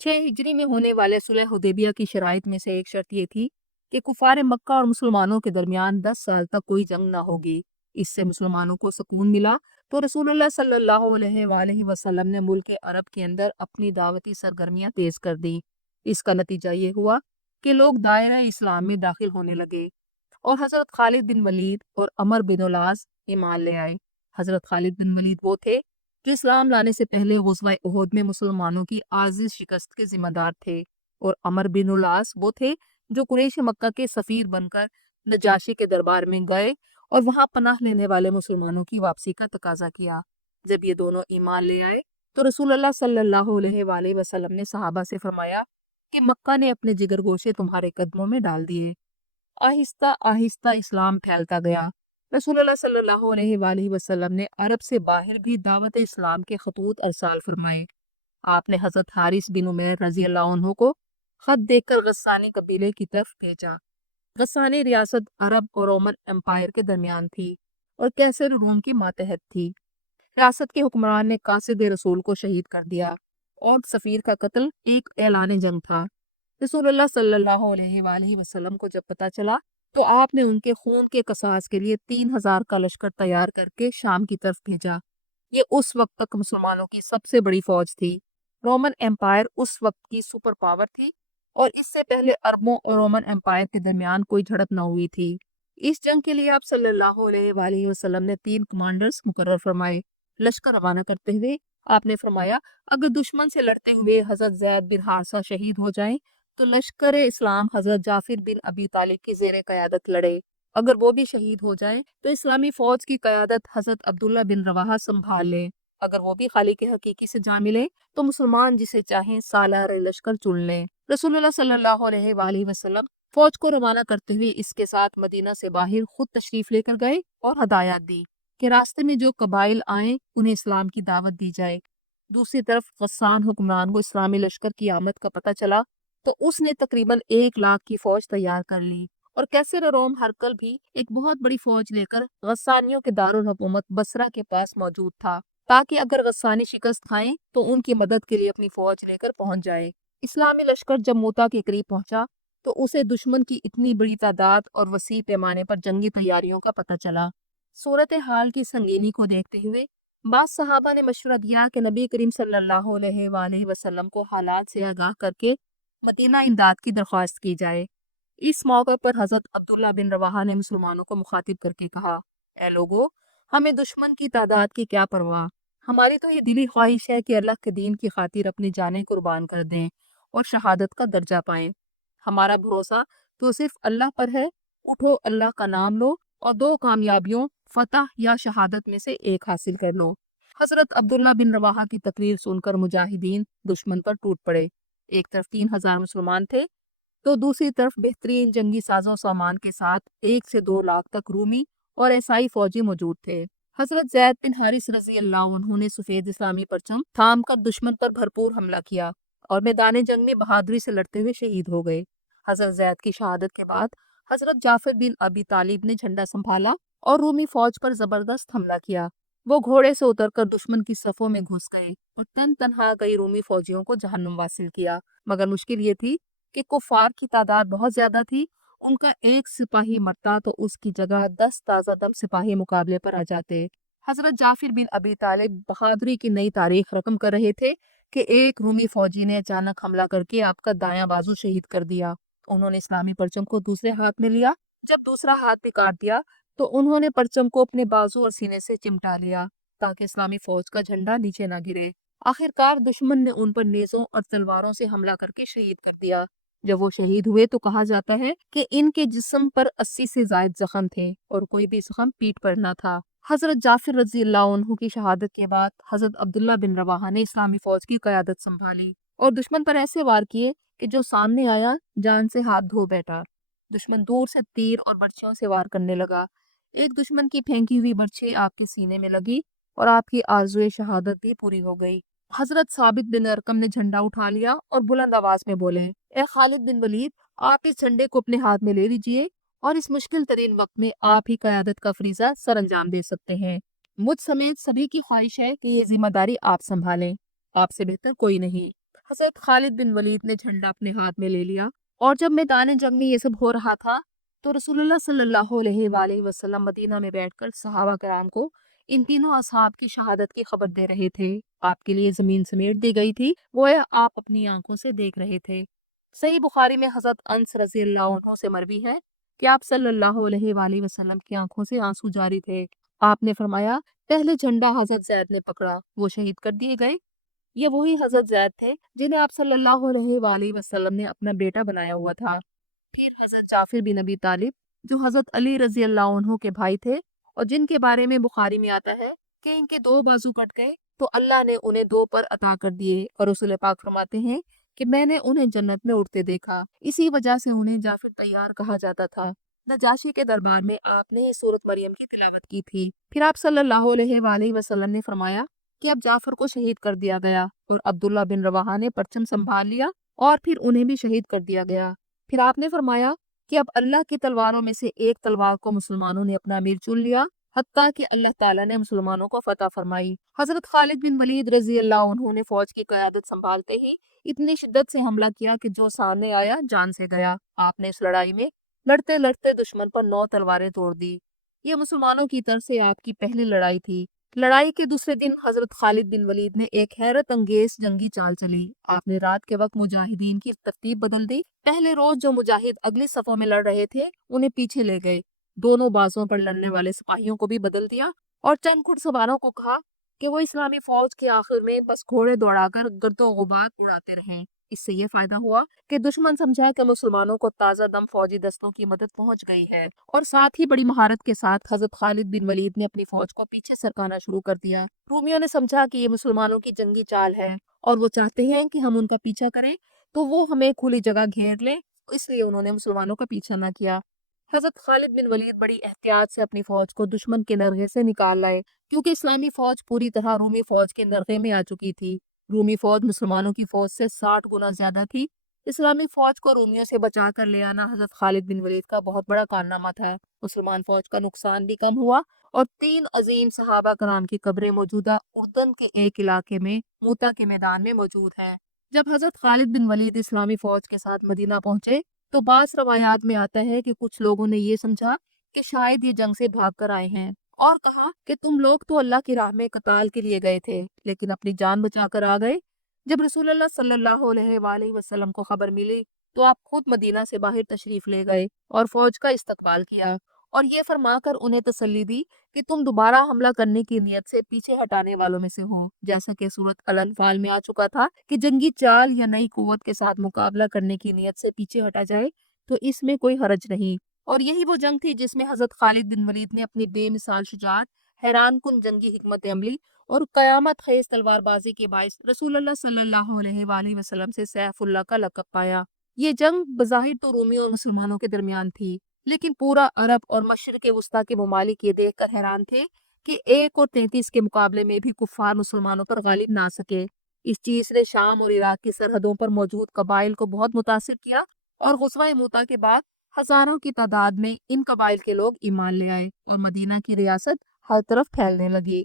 6 हिजरी में होने वाले सुलह हुदैबिया की शराइत में से एक शर्त ये थी कि कुफार मक्का और मुसलमानों के दरमियान 10 साल तक कोई जंग ना होगी। इससे मुसलमानों को सुकून मिला तो रसूलुल्लाह सल्लल्लाहु अलैहि वसल्लम ने मुल्क अरब के अंदर अपनी दावती सरगर्मियां तेज कर दी। इसका नतीजा ये हुआ कि लोग दायरा इस्लाम में दाखिल होने लगे और हजरत खालिद बिन वलीद और अमर बिन उलास ईमान ले आए। हजरत खालिद बिन वलीद वो थे जो इस्लाम लाने से पहले गुज़वा उहद में मुसलमानों की आजिज शिकस्त के जिम्मेदार थे, और अमर बिन उलास वो थे जो कुरैश मक्का के सफीर बनकर नजाशी के दरबार में गए और वहां पनाह लेने वाले मुसलमानों की वापसी का तकाजा किया। जब ये दोनों ईमान ले आए तो रसूलुल्लाह सल्लल्लाहु अलैहि वसल्लम ने सहाबा से फरमाया कि मक्का ने अपने जिगर गोशे तुम्हारे कदमों में डाल दिए। आहिस्ता आहिस्ता इस्लाम फैलता गया। रसूलुल्लाह सल्लल्लाहु अलैहि वसल्लम ने अरब से बाहर भी दावत इस्लाम के खतूत अरसाल फरमाए। आपने हजरत हारिस बिन उमैर रजी अल्लाह अन्हु को खत देकर गस्सानी कबीले की तरफ भेजा। गस्सानी रियासत अरब और रोमन एम्पायर के दरमियान थी और कैसर रूम की मातहत थी। रियासत के हुक्मरान ने कासिद रसूल को शहीद कर दिया और सफीर का कत्ल एक ऐलान जंग था। रसूलुल्लाह सल्लल्लाहु अलैहि वसल्लम को जब पता चला तो आपने उनके खून के कसास के लिए 3,000 का लश्कर तैयार करके शाम की तरफ भेजा। ये उस वक्त तक मुसलमानों की सबसे बड़ी फौज थी। रोमन एम्पायर उस वक्त की सुपर पावर थी और इससे पहले अरबों और रोमन एम्पायर के दरमियान कोई झड़प न हुई थी। इस जंग के लिए आप सल्लल्लाहु अलैहि वसल्लम ने 3 कमांडर्स मुकर्रर फरमाए। लश्कर रवाना करते हुए आपने फरमाया, अगर दुश्मन से लड़ते हुए हजरत जैद बिन हारसा शहीद हो जाएं तो लश्कर इस्लाम हजरत जाफिर बिन अबी तालिब की ज़ेरे क़यादत लड़े। अगर वो भी शहीद हो जाए तो इस्लामी फौज की क़यादत हजरत अब्दुल्ला बिन रवाहा संभाल ले। अगर वो भी खाली के हकीकी से जा मिले तो मुसलमान जिसे चाहें सालार लश्कर चुन लें। रसूलुल्लाह सल्लल्लाहु अलैहि वसल्लम फौज को रवाना करते हुए इसके साथ मदीना से बाहर खुद तशरीफ लेकर गए और हदायत दी कि रास्ते में जो कबाइल आए उन्हें इस्लाम की दावत दी जाए। दूसरी तरफ गस्सान हुक्मरान को इस्लामी लश्कर की आमद का पता चला तो उसने तकरीबन 1 लाख की फौज तैयार कर ली और कैसर रोम हरकल भी एक बहुत बड़ी फौज लेकर गस्सानियों के दारुल हुकूमत बसरा के पास मौजूद था, ताकि अगर गस्सानी शिकस्त खाएं तो उनकी मदद के लिए अपनी फौज लेकर पहुंच जाए। इस्लामी लश्कर जब मोता के करीब पहुंचा तो उसे दुश्मन की इतनी बड़ी तादाद और वसी पैमाने पर जंगी तैयारियों का पता चला। सूरत हाल की संगीनी को देखते हुए बाज़ सहाबा ने मशवरा दिया कि नबी करीम सल्लल्लाहु अलैहि वसल्लम को हालात से आगाह करके मदीना इमदाद की दरख्वास्त की जाए। इस मौके पर हजरत अब्दुल्ला बिन रवाहा ने मुसलमानों को मुखातिब करके कहा, ए लोगो, हमें दुश्मन की तादाद की क्या परवाह। हमारी तो ये दिली ख्वाहिश है कि अल्लाह के दीन की खातिर अपनी जानें कुर्बान कर दें और शहादत का दर्जा पाएं। हमारा भरोसा तो सिर्फ अल्लाह पर है। उठो, अल्लाह का नाम लो और 2 कामयाबियों, फतह या शहादत में से एक हासिल कर लो। हजरत अब्दुल्ला बिन रवाहा की तकरीर सुनकर मुजाहिदीन दुश्मन पर टूट पड़े। एक तरफ 3,000 मुसलमान थे तो दूसरी तरफ बेहतरीन जंगी साजो सामान के साथ 1 से 2 लाख तक रूमी और ईसाई फौजी मौजूद थे। हजरत जैद बिन हारिस रजी अल्लाह अन्हु ने सफेद इस्लामी परचम थाम कर दुश्मन पर भरपूर हमला किया और मैदान जंग में बहादुरी से लड़ते हुए शहीद हो गए। हजरत जैद की शहादत के बाद हजरत जाफिर बिन अबी तालिब ने झंडा संभाला और रूमी फौज पर जबरदस्त हमला किया। वो घोड़े से उतरकर दुश्मन की सफों में घुस गए और तन तनहा कई रूमी फौजियों को जहन्नुम वासिल किया। मगर मुश्किल ये थी कि कुफार की तादाद बहुत ज्यादा थी। उनका एक सिपाही मरता तो उसकी जगह 10 ताजा दम सिपाही मुकाबले पर आ जाते। हजरत जाफिर बिन अबी तालिब बहादुरी की नई तारीख रकम कर रहे थे कि एक रूमी फौजी ने अचानक हमला करके आपका दायां बाजू शहीद कर दिया। उन्होंने इस्लामी परचम को दूसरे हाथ में लिया। जब दूसरा हाथ भी काट दिया तो उन्होंने परचम को अपने बाजू और सीने से चिमटा लिया ताकि इस्लामी फौज का झंडा नीचे न गिरे। आखिरकार दुश्मन ने उन पर नेज़ों और तलवारों से हमला करके शहीद कर दिया। जब वो शहीद हुए तो कहा जाता है कि इनके जिस्म पर 80 से ज्यादा जख्म थे और कोई भी जख्म पीठ पर न था। हजरत जाफिर रजी अल्लाह अन्हु की शहादत के बाद हजरत अब्दुल्ला बिन रवाहा ने इस्लामी फौज की क़यादत संभाली और दुश्मन पर ऐसे वार किए कि जो सामने आया जान से हाथ धो बैठा। दुश्मन दूर से तीर और बर्छियों से वार करने लगा। एक दुश्मन की फेंकी हुई बर्छी आपके सीने में लगी और आपकी आरज़ुए शहादत भी पूरी हो गई। हजरत साबित बिन अरकम ने झंडा उठा लिया और बुलंद आवाज में बोले, ए खालिद बिन वलीद, आप इस झंडे को अपने हाथ में ले लीजिए और इस मुश्किल तरीन वक्त में आप ही क़यादत का फरीजा सर अंजाम दे सकते हैं। मुझ समेत सभी की ख्वाहिश है कि ये जिम्मेदारी आप संभालें। आपसे बेहतर कोई नहीं। حضرت خالد بن ولید نے جھنڈا اپنے ہاتھ میں لے لیا، اور جب میدان جنگ میں یہ سب ہو رہا تھا تو رسول اللہ صلی اللہ علیہ وآلہ وسلم مدینہ میں بیٹھ کر صحابہ کرام کو ان تینوں اصحاب کی شہادت کی خبر دے رہے تھے۔ آپ کے لیے زمین سمیٹ دی گئی تھی، گویا آپ اپنی آنکھوں سے دیکھ رہے تھے۔ صحیح بخاری میں حضرت انس رضی اللہ عنہ سے مروی ہے کہ آپ صلی اللہ علیہ وآلہ وسلم کی آنکھوں سے آنسو جاری تھے۔ آپ نے فرمایا، پہلے جھنڈا حضرت زید نے پکڑا، وہ شہید کر دیے گئے۔ یہ وہی حضرت زید تھے جنہیں آپ صلی اللہ علیہ وآلہ وسلم نے اپنا بیٹا بنایا ہوا تھا۔ پھر حضرت جعفر بن ابی طالب جو حضرت علی رضی اللہ عنہ کے بھائی تھے، اور جن کے بارے میں بخاری میں آتا ہے کہ ان کے 2 بازو کٹ گئے تو اللہ نے انہیں 2 پر عطا کر دیے، اور رسول پاک فرماتے ہیں کہ میں نے انہیں جنت میں اڑتے دیکھا، اسی وجہ سے انہیں جعفر طیار کہا جاتا تھا۔ نجاشی کے دربار میں آپ نے سورۃ مریم کی تلاوت کی تھی۔ پھر آپ صلی اللہ علیہ وآلہ وسلم نے فرمایا کہ اب جعفر کو شہید کر دیا گیا، اور عبداللہ بن رواحہ نے پرچم سنبھال لیا اور پھر انہیں بھی شہید کر دیا گیا۔ پھر آپ نے فرمایا کہ اب اللہ کی تلواروں میں سے ایک تلوار کو مسلمانوں نے اپنا امیر چن لیا، حتیٰ کہ اللہ تعالیٰ نے مسلمانوں کو فتح فرمائی۔ حضرت خالد بن ولید رضی اللہ عنہ نے فوج کی قیادت سنبھالتے ہی اتنی شدت سے حملہ کیا کہ جو سامنے آیا جان سے گیا۔ آپ نے اس لڑائی میں لڑتے لڑتے دشمن پر 9 تلواریں توڑ دی۔ یہ مسلمانوں کی طرف سے آپ کی پہلی لڑائی تھی۔ لڑائی کے دوسرے دن حضرت خالد بن ولید نے ایک حیرت انگیز جنگی چال چلی۔ آپ نے رات کے وقت مجاہدین کی ترتیب بدل دی۔ پہلے روز جو مجاہد اگلی صفوں میں لڑ رہے تھے انہیں پیچھے لے گئے، دونوں بازوں پر لڑنے والے سپاہیوں کو بھی بدل دیا، اور چند گھڑ سواروں کو کہا کہ وہ اسلامی فوج کے آخر میں بس گھوڑے دوڑا کر گرد و غبار اڑاتے رہیں۔ اس سے یہ فائدہ ہوا کہ دشمن سمجھا کہ مسلمانوں کو تازہ دم فوجی دستوں کی مدد پہنچ گئی ہے، اور ساتھ ہی بڑی مہارت کے ساتھ حضرت خالد بن ولید نے اپنی فوج کو پیچھے سرکانا شروع کر دیا۔ رومیوں نے سمجھا کہ یہ مسلمانوں کی جنگی چال ہے اور وہ چاہتے ہیں کہ ہم ان کا پیچھا کریں تو وہ ہمیں کھلی جگہ گھیر لیں، اس لیے انہوں نے مسلمانوں کا پیچھا نہ کیا۔ حضرت خالد بن ولید بڑی احتیاط سے اپنی فوج کو دشمن کے نرغے سے نکال لائے، کیونکہ اسلامی فوج پوری طرح رومی فوج کے نرغے میں آ چکی تھی۔ رومی فوج مسلمانوں کی فوج سے 60 گنا زیادہ تھی۔ اسلامی فوج کو رومیوں سے بچا کر لے آنا حضرت خالد بن ولید کا بہت بڑا کارنامہ تھا۔ مسلمان فوج کا نقصان بھی کم ہوا، اور 3 عظیم صحابہ کرام کی قبریں موجودہ اردن کے ایک علاقے میں موتا کے میدان میں موجود ہیں۔ جب حضرت خالد بن ولید اسلامی فوج کے ساتھ مدینہ پہنچے تو بعض روایات میں آتا ہے کہ کچھ لوگوں نے یہ سمجھا کہ شاید یہ جنگ سے بھاگ کر آئے ہیں، اور کہا کہ تم لوگ تو اللہ کی راہ میں قتال کے لیے گئے تھے لیکن اپنی جان بچا کر آ گئے۔ جب رسول اللہ صلی اللہ علیہ وآلہ وسلم کو خبر ملی تو آپ خود مدینہ سے باہر تشریف لے گئے اور فوج کا استقبال کیا، اور یہ فرما کر انہیں تسلی دی کہ تم دوبارہ حملہ کرنے کی نیت سے پیچھے ہٹانے والوں میں سے ہو، جیسا کہ سورۃ الانفال میں آ چکا تھا کہ جنگی چال یا نئی قوت کے ساتھ مقابلہ کرنے کی نیت سے پیچھے ہٹا جائے تو اس میں کوئی حرج نہیں۔ اور یہی وہ جنگ تھی جس میں حضرت خالد بن ولید نے اپنی بے مثال شجاعت، حیران کن جنگی حکمت عملی اور قیامت خیز تلوار بازی کے باعث رسول اللہ صلی اللہ علیہ وآلہ وسلم سے سیف اللہ کا لقب پایا۔ یہ جنگ بظاہر تو رومیوں اور مسلمانوں کے درمیان تھی، لیکن پورا عرب اور مشرق وسطیٰ کے ممالک یہ دیکھ کر حیران تھے کہ 1 اور 33 کے مقابلے میں بھی کفار مسلمانوں پر غالب نہ آ سکے۔ اس چیز نے شام اور عراق کی سرحدوں پر موجود قبائل کو بہت متاثر کیا، اور غزوہ موتا کے بعد ہزاروں کی تعداد میں ان قبائل کے لوگ ایمان لے آئے اور مدینہ کی ریاست ہر طرف پھیلنے لگی۔